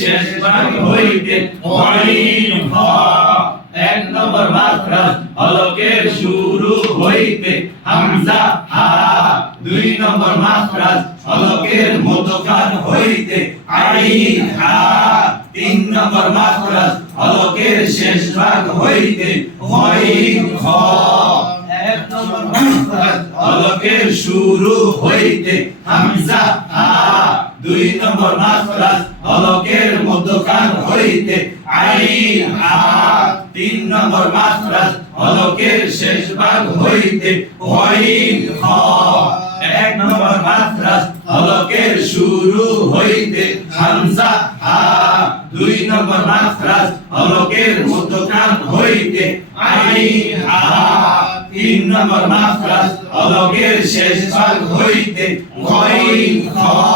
শেষ ভাগ হইতে এক নম্বর শুরু হইতে হামজা হা দুই নম্বর মাত্রাস হলকের মধ্যখান হইতে আইন হা তিন নম্বর মাত্রাস হলকের শেষ ভাগ হইতে অলকের শুরু হইতে হামজা আ দুই নম্বর মাসরাজ অলকের মধ্যখান হইতে আইন আ তিন নম্বর মাসরাজ অলকের শেষ ভাগ হইতে হইন খ এক নম্বর মাত্রাস হলকের শুরু হইতে হামজা আ দুই নম্বর মাত্রাস হলকের মধ্যকান হইতে আইন আ তিন নম্বর মাফরাজ অলকের শেষ ভাগ হইতে ভয়